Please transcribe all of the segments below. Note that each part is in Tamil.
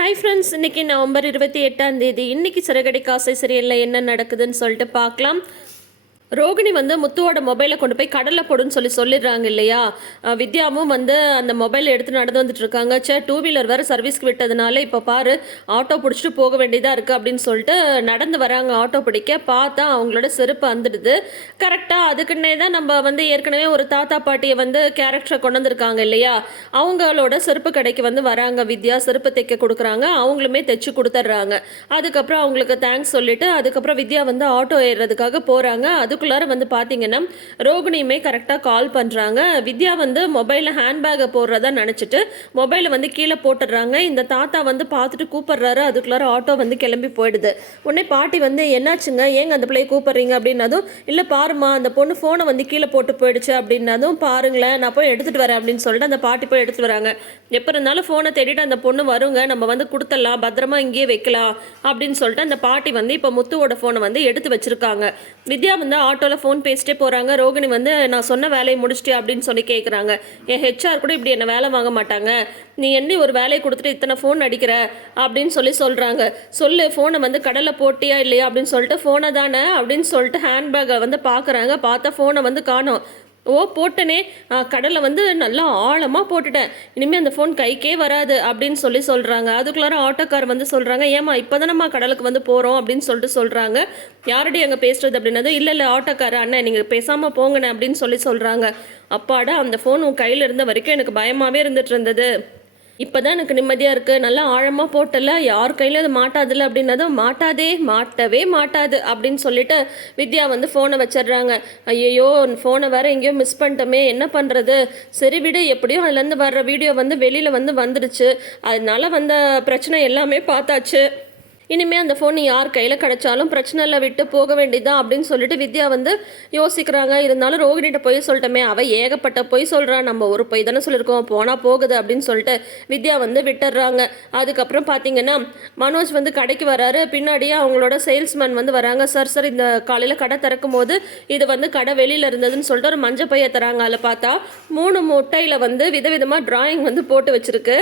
ஹாய் ஃப்ரெண்ட்ஸ் இன்னைக்கு நவம்பர் இருபத்தி எட்டாம் தேதி. இன்றைக்கி சிறகடி காசை சரியில்லை என்ன நடக்குதுன்னு சொல்லிட்டு பார்க்கலாம். ரோகிணி வந்து முத்துவோட மொபைலை கொண்டு போய் கடலில் போடுன்னு சொல்லி சொல்லிடுறாங்க இல்லையா? வித்யாவும் வந்து அந்த மொபைலை எடுத்து நடந்து வந்துட்டு இருக்காங்க. சே டூ வீலர் வேறு சர்வீஸ்க்கு விட்டதுனால இப்போ பாரு ஆட்டோ பிடிச்சிட்டு போக வேண்டியதாக இருக்குது அப்படின்னு சொல்லிட்டு நடந்து வராங்க ஆட்டோ பிடிக்க. பார்த்தா அவங்களோட செருப்பு வந்துடுது கரெக்டாக அதுக்குன்னே தான் நம்ம வந்து ஏற்கனவே ஒரு தாத்தா பாட்டியை வந்து கேரக்டரை கொண்டு வந்திருக்காங்க இல்லையா? அவங்களோட செருப்பு கடைக்கு வந்து வராங்க வித்யா. செருப்பு தைக்க கொடுக்குறாங்க. அவங்களுமே தைச்சு கொடுத்துட்றாங்க. அதுக்கப்புறம் அவங்களுக்கு தேங்க்ஸ் சொல்லிட்டு அதுக்கப்புறம் வித்யா வந்து ஆட்டோ ஏறுறதுக்காக போகிறாங்க அது அதுக்குள்ளார வந்து பார்த்தீங்கன்னா ரோகிணியுமே கரெக்டாக கால் பண்ணுறாங்க வித்யா வந்து மொபைலில் ஹேண்ட்பேக்கை போடுறதா நினச்சிட்டு மொபைலை வந்து கீழே போட்டுடுறாங்க. இந்த தாத்தா வந்து பார்த்துட்டு கூப்பிட்றாரு. அதுக்குள்ளார ஆட்டோ வந்து கிளம்பி போயிடுது. உடனே பாட்டி வந்து என்னாச்சுங்க? ஏங்க அந்த பிள்ளையை கூப்பிட்றீங்க? அப்படின்னதும் இல்லை பாருமா அந்த பொண்ணு ஃபோனை வந்து கீழே போட்டு போயிடுச்சு. அப்படின்னதும் பாருங்களேன் நான் போய் எடுத்துகிட்டு வரேன். அப்படின்னு சொல்லிட்டு அந்த பாட்டி போய் எடுத்துகிட்டு வராங்க. எப்போ இருந்தாலும் ஃபோனை தேடிட்டு அந்த பொண்ணு வருங்க. நம்ம வந்து கொடுத்துடலாம் பத்திரமா இங்கேயே வைக்கலாம். அப்படின்னு சொல்லிட்டு அந்த பாட்டி வந்து இப்போ முத்துவோட ஃபோனை வந்து எடுத்து வச்சிருக்காங்க. வித்யா வந்து ஆட்டோவில் ஃபோன் பேசிட்டே போகிறாங்க ரோகிணி வந்து நான் சொன்ன வேலையை முடிச்சிட்டே அப்படின்னு சொல்லி கேட்குறாங்க என் ஹெச்ஆர் கூட இப்படி என்ன வேலை வாங்க மாட்டாங்க? நீ என்ன ஒரு வேலையை கொடுத்துட்டு இத்தனை ஃபோன் அடிக்கிற? அப்படின்னு சொல்லி சொல்கிறாங்க சொல்லு ஃபோனை வந்து கடலில் போட்டியா இல்லையா? அப்படின்னு சொல்லிட்டு ஃபோனை தானே? அப்படின்னு சொல்லிட்டு ஹேண்ட்பேக்கை வந்து பார்க்குறாங்க பார்த்தா ஃபோனை வந்து காணும். ஓ போட்டனே. கடலை வந்து நல்லா ஆழமாக போட்டுட்டேன். இனிமேல் அந்த ஃபோன் கைக்கே வராது அப்படின்னு சொல்லி சொல்கிறாங்க அதுக்குள்ளார ஆட்டோக்கார் வந்து சொல்கிறாங்க ஏமா இப்போ தானம்மா கடலுக்கு வந்து போகிறோம் அப்படின்னு சொல்லிட்டு சொல்கிறாங்க யாருடைய அங்கே பேசுறது அப்படின்னது இல்லை இல்லை ஆட்டோக்கார அண்ணன் நீங்கள் பேசாமல் போங்கண்ணே அப்படின்னு சொல்லி சொல்கிறாங்க அப்பாடா அந்த ஃபோன் உன் கையில் இருந்த வரைக்கும் எனக்கு பயமாகவே இருந்துட்டு இருந்தது. இப்போதான் எனக்கு நிம்மதியாக இருக்குது நல்லா ஆழமாக போட்டல. யார் கையிலும் அது மாட்டாதுல்ல அப்படின்னதும் மாட்டாதே மாட்டவே மாட்டாது அப்படின்னு சொல்லிட்டு வித்யா வந்து ஃபோனை வச்சிடுறாங்க. ஐயையோ ஃபோனை வேறு எங்கேயோ மிஸ் பண்ணிட்டோமே என்ன பண்ணுறது சரி விடு எப்படியும் அதுலேருந்து வர்ற வீடியோ வந்து வெளியில் வந்து வந்துடுச்சு அதனால வந்த பிரச்சனை எல்லாமே பார்த்தாச்சு. இனிமேல் அந்த ஃபோன் யார் கையில் கிடைச்சாலும் பிரச்சனை இல்லை விட்டு போக வேண்டியதான் அப்படின்னு சொல்லிட்டு வித்யா வந்து யோசிக்கிறாங்க. இருந்தாலும் ரோகிணிகிட்ட போய் சொல்லிட்டோமே அவள் ஏகப்பட்ட பொய் சொல்கிறா நம்ம ஒரு பொய் தானே சொல்லியிருக்கோம் போனால் போகுது அப்படின்னு சொல்லிட்டு வித்யா வந்து விட்டுடுறாங்க. அதுக்கப்புறம் பார்த்தீங்கன்னா மனோஜ் வந்து கடைக்கு வராரு. பின்னாடியே அவங்களோட சேல்ஸ்மேன் வந்து வராங்க. சார் சார் இந்த காலையில் கடை திறக்கும் போது இது வந்து கடை வெளியில் இருந்ததுன்னு சொல்லிட்டு ஒரு மஞ்சள் பையை தராங்க. அதில் பார்த்தா மூணு முட்டையில் வந்து விதவிதமாக டிராயிங் வந்து போட்டு வச்சுருக்கு.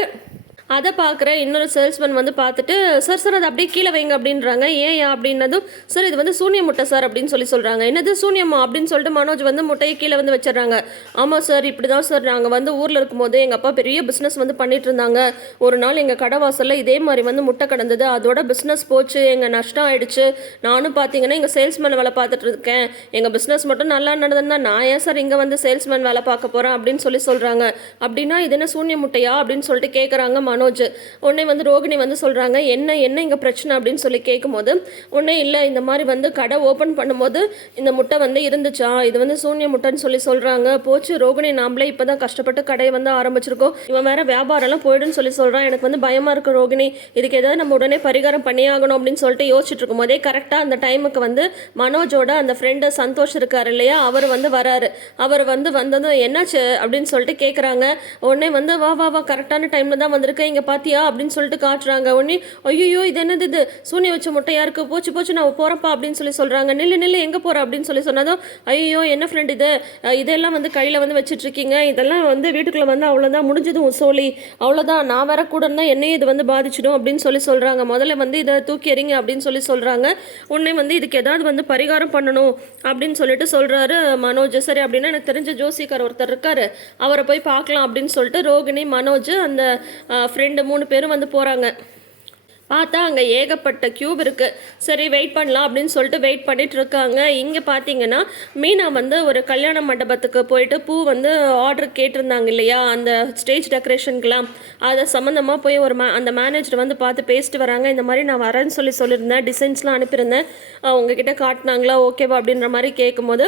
அதை பார்க்குற இன்னொரு சேல்ஸ்மேன் வந்து பார்த்துட்டு சார் சார் அது அப்படியே கீழே வைங்க அப்படின்றாங்க. ஏன் அப்படின்னதும் சார் இது வந்து சூனிய முட்டை சார் அப்படின்னு சொல்லி சொல்கிறாங்க என்னது சூனியமா? அப்படின்னு சொல்லிட்டு மனோஜ் வந்து முட்டையை கீழே வந்து வச்சிடறாங்க. ஆமாம் சார் இப்படி தான் சார் நாங்கள் வந்து ஊரில் இருக்கும்போது எங்கள் அப்பா பெரிய பிஸ்னஸ் வந்து பண்ணிட்டு இருந்தாங்க. ஒரு நாள் எங்கள் கடை வாசலில் இதே மாதிரி வந்து முட்டை கிடந்தது. அதோட பிஸ்னஸ் போச்சு. எங்கள் நஷ்டம் ஆயிடுச்சு. நானும் பார்த்தீங்கன்னா இங்கே சேல்ஸ்மேன் வேலை பார்த்துட்டு இருக்கேன். எங்கள் பிஸ்னஸ் மட்டும் நல்லா நடந்ததுன்னா நான் ஏன் சார் இங்கே வந்து சேல்ஸ்மேன் வேலை பார்க்க போகிறேன் அப்படின்னு சொல்லி சொல்கிறாங்க அப்படின்னா இது என்ன சூன்ய முட்டையா? அப்படின்னு சொல்லிட்டு கேட்குறாங்க மனோஜ் உடனே வந்து ரோகிணி வந்து சொல்கிறாங்க என்ன என்ன இங்கே பிரச்சனை? அப்படின்னு சொல்லி கேட்கும்போது உடனே இல்லை இந்த மாதிரி வந்து கடை ஓப்பன் பண்ணும்போது இந்த முட்டை வந்து இருந்துச்சா? இது வந்து சூன்ய முட்டைன்னு சொல்லி சொல்கிறாங்க போச்சு ரோகிணி நாமளே இப்போ தான் கஷ்டப்பட்டு கடையை வந்து ஆரம்பிச்சிருக்கோம். இவன் வேற வியாபாரம்லாம் போயிடுன்னு சொல்லி சொல்கிறான் எனக்கு வந்து பயமாக இருக்கு ரோகிணி. இதுக்கு ஏதாவது நம்ம உடனே பரிகாரம் பண்ணியாகணும் அப்படின்னு சொல்லிட்டு யோசிச்சுட்டு இருக்கும்போதே கரெக்டாக அந்த டைமுக்கு வந்து மனோஜோட அந்த ஃப்ரெண்டு சந்தோஷ் இருக்கார் இல்லையா? அவர் வந்து வராரு. அவர் வந்து வந்ததும் என்னாச்சு? அப்படின்னு சொல்லிட்டு கேட்குறாங்க உடனே வந்து வா வா வா கரெக்டான டைமில் தான் வந்திருக்கேன். இங்கே பார்த்தியா அப்படின்னு சொல்லிட்டு காட்டுறாங்க. உடனே ஐயோ இது என்னது இது? சூனி வச்ச முட்டையா இருக்கு? போச்சு போச்சு நான் போகிறப்பா அப்படின்னு சொல்லி சொல்கிறாங்க நில்லு நில்லு எங்கே போகிற அப்படின்னு சொல்லி சொன்னதும் ஐயோ என்ன ஃப்ரெண்ட் இது? இதெல்லாம் வந்து கையில் வந்து வச்சுட்ருக்கீங்க இதெல்லாம் வந்து வீட்டுக்குள்ளே வந்து அவ்வளோதான் முடிஞ்சது உன் சோழி. அவ்வளோதான் நான் வர கூட இருந்தால் என்னையும் இது வந்து பாதிச்சிடும் அப்படின்னு சொல்லி சொல்கிறாங்க முதல்ல வந்து இதை தூக்கி எறிங்க அப்படின்னு சொல்லி சொல்கிறாங்க உடனே வந்து இதுக்கு ஏதாவது வந்து பரிகாரம் பண்ணணும் அப்படின்னு சொல்லிட்டு சொல்கிறாரு மனோஜ். சரி அப்படின்னா எனக்கு தெரிஞ்ச ஜோசிக்கார் ஒருத்தர் இருக்காரு. அவரை போய் பார்க்கலாம் அப்படின்னு சொல்லிட்டு ரோகிணி மனோஜ் அந்த ஃப்ரெண்டு மூணு பேரும் வந்து போகிறாங்க பார்த்தா அங்கே ஏகப்பட்ட க்யூப் இருக்குது சரி வெயிட் பண்ணலாம் அப்படின்னு சொல்லிட்டு வெயிட் பண்ணிட்டு இருக்காங்க. இங்கே பார்த்தீங்கன்னா மீனா வந்து ஒரு கல்யாண மண்டபத்துக்கு போயிட்டு பூ வந்து ஆர்டர் கேட்டிருந்தாங்க இல்லையா? அந்த ஸ்டேஜ் டெக்கரேஷனுக்குலாம் அதை சம்மந்தமாக போய் ஒரு மே அந்த மேனேஜர் வந்து பார்த்து பேசிட்டு வராங்க. இந்த மாதிரி நான் வரேன்னு சொல்லி சொல்லியிருந்தேன். டிசைன்ஸ்லாம் அனுப்பியிருந்தேன். உங்ககிட்ட காட்டினாங்களா? ஓகேவா அப்படின்ற மாதிரி கேட்கும்போது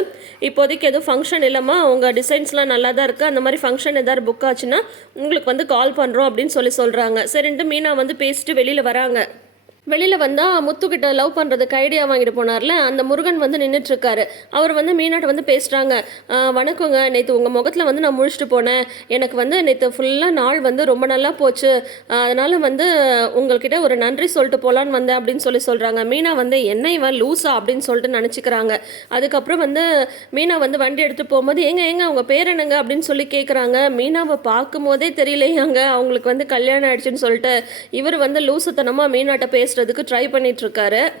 இப்போதைக்கு எதுவும் ஃபங்க்ஷன் இல்லைம்மா. உங்கள் டிசைன்ஸ்லாம் நல்லா தான் இருக்குது அந்த மாதிரி ஃபங்க்ஷன் எதாவது புக் ஆச்சுன்னா உங்களுக்கு வந்து கால் பண்ணுறோம் அப்படின்னு சொல்லி சொல்கிறாங்க சரின்ட்டு மீனா வந்து பேசிட்டு வெளியில் வராங்க. சொல்கிறாங்க வெளியில் வந்தால் முத்துக்கிட்ட லவ் பண்ணுறதுக்கு ஐடியா வாங்கிட்டு போனார்ல அந்த முருகன் வந்து நின்றுட்டுருக்காரு அவர் வந்து மீனாட்ட வந்து பேசுகிறாங்க வணக்கங்க நேற்று உங்கள் முகத்தில் வந்து நான் முழிச்சிட்டு போனேன். எனக்கு வந்து நேற்று ஃபுல்லாக நாள் வந்து ரொம்ப நல்லா போச்சு. அதனால் வந்து உங்கள்கிட்ட ஒரு நன்றி சொல்லிட்டு போகலான்னு வந்தேன் அப்படின்னு சொல்லி சொல்கிறாங்க மீனா வந்து என்ன இவன் லூஸா அப்படின்னு சொல்லிட்டு நினச்சிக்கிறாங்க. அதுக்கப்புறம் வந்து மீனா வந்து வண்டி எடுத்துகிட்டு போகும்போது எங்கே எங்கே அவங்க பேர் என்னங்க? அப்படின்னு சொல்லி கேட்குறாங்க மீனாவை பார்க்கும் போதே தெரியலையாங்க. அவங்களுக்கு வந்து கல்யாணம் ஆயிடுச்சுன்னு சொல்லிட்டு இவர் வந்து லூசுத்தனமாக மீனாட்ட பேசுறதுக்கு ட்ரை பண்ணிட்டு இருக்காரு.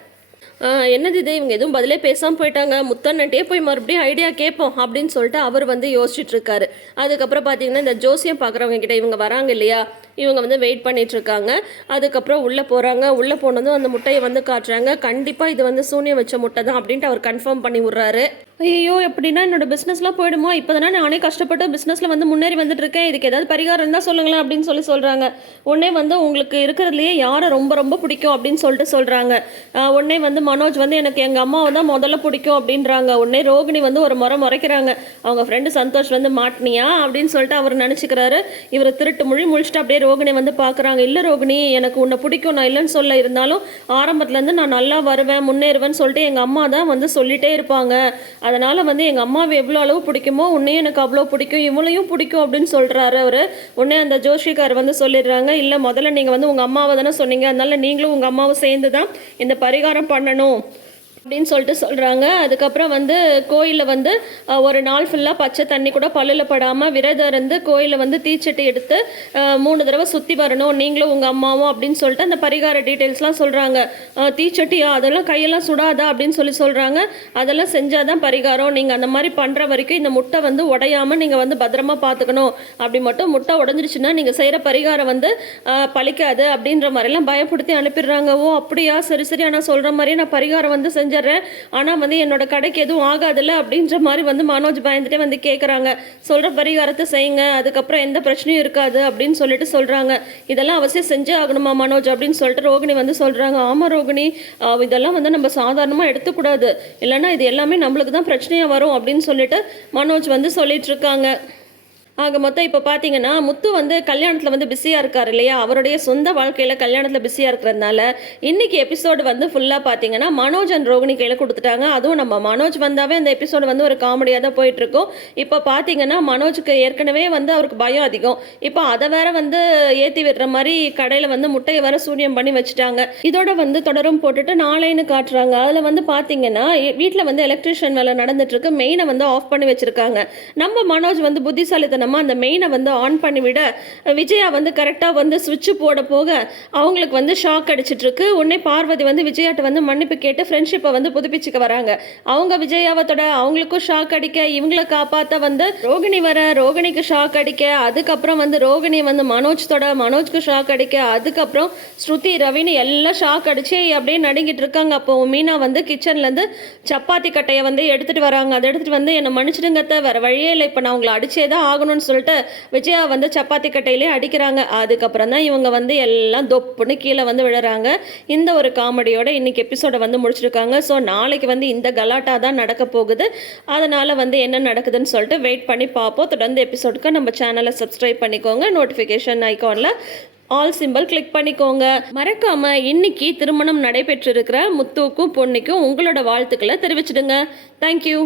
என்னது இது? இவங்க எதுவும் பதிலே பேசாமல் போயிட்டாங்க. முத்தண்ணன்ட்டே போய் மறுபடியும் ஐடியா கேட்போம் அப்படின்னு சொல்லிட்டு அவர் வந்து யோசிச்சுட்டு இருக்காரு. அதுக்கப்புறம் பார்த்தீங்கன்னா இந்த ஜோசியம் பார்க்குறவங்க கிட்ட இவங்க வராங்க இல்லையா? இவங்க வந்து வெயிட் பண்ணிட்டு இருக்காங்க. அதுக்கப்புறம் உள்ளே போகிறாங்க உள்ளே போனதும் அந்த முட்டையை வந்து காட்டுறாங்க. கண்டிப்பாக இது வந்து சூனியம் வச்ச முட்டை தான் அப்படின்ட்டு அவர் கன்ஃபார்ம் பண்ணி விட்றாரு. ஐயோ எப்படின்னா என்னோட பிஸ்னஸ்லாம் போயிடுமோ? இப்போ தானே நானே கஷ்டப்பட்டு பிஸ்னஸில் வந்து முன்னேறி வந்துட்டு இருக்கேன். இதுக்கு ஏதாவது பரிகாரம் இருந்தால் சொல்லுங்களேன் அப்படின்னு சொல்லி சொல்கிறாங்க உடனே வந்து உங்களுக்கு இருக்கிறதுலையே யாரை ரொம்ப ரொம்ப பிடிக்கும் அப்படின்னு சொல்லிட்டு சொல்கிறாங்க உடனே வந்து மனோஜ் வந்து எனக்கு எங்கள் அம்மாவை தான் முதல்ல பிடிக்கும் அப்படின்றாங்க. உடனே ரோகிணி வந்து ஒரு முறை முறைக்கிறாங்க. அவங்க ஃப்ரெண்டு சந்தோஷ் வந்து மாட்டினியா? அப்படின்னு சொல்லிட்டு அவர் நினச்சிக்கிறாரு. இவர் திருட்டு மொழி முழிச்சிட்டு அப்படியே ரோகிணி வந்து பார்க்குறாங்க. இல்லை ரோகிணி எனக்கு உன்னை பிடிக்கும் நான் இல்லைன்னு சொல்ல. இருந்தாலும் ஆரம்பத்துலேருந்து நான் நல்லா வருவேன் முன்னேறுவேன்னு சொல்லிட்டு எங்கள் அம்மா தான் வந்து சொல்லிட்டே இருப்பாங்க. அதனால் வந்து எங்கள் அம்மாவை எவ்வளோ அளவு பிடிக்குமோ உன்னையும் எனக்கு அவ்வளோ பிடிக்கும் இவளையும் பிடிக்கும் அப்படின்னு சொல்கிறாரு அவர். உடனே அந்த ஜோஷிக்கார் வந்து சொல்லிடுறாங்க இல்லை முதல்ல நீங்கள் வந்து உங்கள் அம்மாவை தானே சொன்னீங்க. அதனால் நீங்களும் உங்கள் அம்மாவை சேர்ந்து தான் இந்த பரிகாரம் பண்ணணும். ನಾನು அப்படின்னு சொல்லிட்டு சொல்கிறாங்க அதுக்கப்புறம் வந்து கோயிலில் வந்து ஒரு நாள் ஃபுல்லாக பச்சை தண்ணி கூட பல்லில் படாமல் விரதம் இருந்து கோயிலில் வந்து தீச்சட்டி எடுத்து மூணு தடவை சுற்றி வரணும். நீங்களும் உங்கள் அம்மாவும் அப்படின்னு சொல்லிட்டு அந்த பரிகார டீட்டெயில்ஸ்லாம் சொல்கிறாங்க தீச்சட்டியா? அதெல்லாம் கையெல்லாம் சுடாதா? அப்படின்னு சொல்லி சொல்கிறாங்க அதெல்லாம் செஞ்சால் தான் பரிகாரம். நீங்கள் அந்த மாதிரி பண்ணுற வரைக்கும் இந்த முட்டை வந்து உடையாமல் நீங்கள் வந்து பத்திரமா பார்த்துக்கணும். அப்படி மட்டும் முட்டை உடஞ்சிருச்சுன்னா நீங்கள் செய்கிற பரிகாரம் வந்து பழிக்காது. அப்படின்ற மாதிரிலாம் பயப்படுத்தி அனுப்பிடுறாங்க. ஓ அப்படியா? சரி சரி. ஆனால் சொல்கிற மாதிரி நான் பரிகாரம் வந்து செஞ்சு செஞ்சிடறேன். ஆனால் வந்து என்னோட கடைக்கு எதுவும் ஆகாதுல்ல அப்படின்ற மாதிரி வந்து மனோஜ் பயந்துட்டே வந்து கேட்குறாங்க சொல்கிற பரிகாரத்தை செய்யுங்க அதுக்கப்புறம் எந்த பிரச்சனையும் இருக்காது அப்படின்னு சொல்லிட்டு சொல்கிறாங்க இதெல்லாம் அவசியம் செஞ்சே ஆகணுமா மனோஜ் அப்படின்னு சொல்லிட்டு ரோகிணி வந்து சொல்கிறாங்க ஆமாம் ரோகிணி இதெல்லாம் வந்து நம்ம சாதாரணமாக எடுத்துக்கூடாது. இல்லைன்னா இது எல்லாமே நம்மளுக்கு தான் பிரச்சனையாக வரும் அப்படின்னு சொல்லிட்டு மனோஜ் வந்து சொல்லிட்டு இருக்காங்க. ஆக மொத்தம் இப்போ பார்த்தீங்கன்னா முத்து வந்து கல்யாணத்தில் வந்து பிஸியாக இருக்கார் இல்லையா? அவருடைய சொந்த வாழ்க்கையில் கல்யாணத்தில் பிஸியாக இருக்கிறதுனால இன்னைக்கு எபிசோடு வந்து ஃபுல்லாக பார்த்தீங்கன்னா மனோஜ் அண்ட் ரோகிணி கையில் கொடுத்துட்டாங்க. அதுவும் நம்ம மனோஜ் வந்தாவே அந்த எபிசோடு வந்து ஒரு காமெடியாக தான் போயிட்டுருக்கும். இப்போ பார்த்தீங்கன்னா மனோஜுக்கு ஏற்கனவே வந்து அவருக்கு பயம் அதிகம். இப்போ அதை வேற வந்து ஏற்றி விடுற மாதிரி கடையில் வந்து முட்டையை வேற சூனியம் பண்ணி வச்சுட்டாங்க. இதோட வந்து தொடரும் போட்டுட்டு நாளைன்னு காட்டுறாங்க. அதில் வந்து பார்த்தீங்கன்னா வீட்டில் வந்து எலக்ட்ரிஷியன் வேலை நடந்துட்டுருக்கு மெயினை வந்து ஆஃப் பண்ணி வச்சுருக்காங்க. நம்ம மனோஜ் வந்து புத்திசாலித்தனமாக அந்த மெயினை வந்து ஆன் பண்ணி விட விஜயா வந்து கரெக்டாக வந்து சுவிட்சு போட போக அவங்களுக்கு வந்து ஷாக் அடிச்சிட்ருக்கு. உடனே பார்வதி வந்து விஜயாட்ட வந்து மன்னிப்பு கேட்டு ஃப்ரெண்ட்ஷிப்பை வந்து புதுப்பிச்சுக்க வராங்க. அவங்க விஜயாவத்தோட அவங்களுக்கும் ஷாக் அடிக்க இவங்களை காப்பாற்ற வந்து ரோகிணி வர ரோகிணிக்கு ஷாக் அடிக்க அதுக்கப்புறம் வந்து ரோகிணி வந்து மனோஜ் தொட மனோஜ்க்கு ஷாக் அடிக்க அதுக்கப்புறம் ஸ்ருதி ரவின்னு எல்லாம் ஷாக் அடிச்சு அப்படியே நடுங்கிட்டு இருக்காங்க. அப்போ மீனா வந்து கிச்சன்லேருந்து சப்பாத்தி கட்டையை வந்து எடுத்துகிட்டு வராங்க. அதை எடுத்துகிட்டு வந்து என்னை மன்னிச்சிடுங்கத்த வேறு வழியே இல்லை. இப்போ நான் உங்களை அடிச்சே தான் ஆகணும். போகணும்னு சொல்லிட்டு விஜயா வந்து சப்பாத்தி கட்டையிலே அடிக்கிறாங்க. அதுக்கப்புறம் தான் இவங்க வந்து எல்லாம் தொப்புன்னு கீழே வந்து விழுறாங்க. இந்த ஒரு காமெடியோட இன்னைக்கு எபிசோடை வந்து முடிச்சிருக்காங்க. ஸோ நாளைக்கு வந்து இந்த கலாட்டா தான் நடக்க போகுது. அதனால் வந்து என்ன நடக்குதுன்னு சொல்லிட்டு வெயிட் பண்ணி பார்ப்போம். தொடர்ந்து எபிசோடுக்கு நம்ம சேனலை சப்ஸ்கிரைப் பண்ணிக்கோங்க. நோட்டிஃபிகேஷன் ஐக்கானில் ஆல் சிம்பிள் கிளிக் பண்ணிக்கோங்க. மறக்காம இன்னைக்கு திருமணம் நடைபெற்றிருக்கிற முத்துவுக்கும் பொண்ணுக்கும் உங்களோட வாழ்த்துக்களை தெரிவிச்சிடுங்க. தேங்க்யூ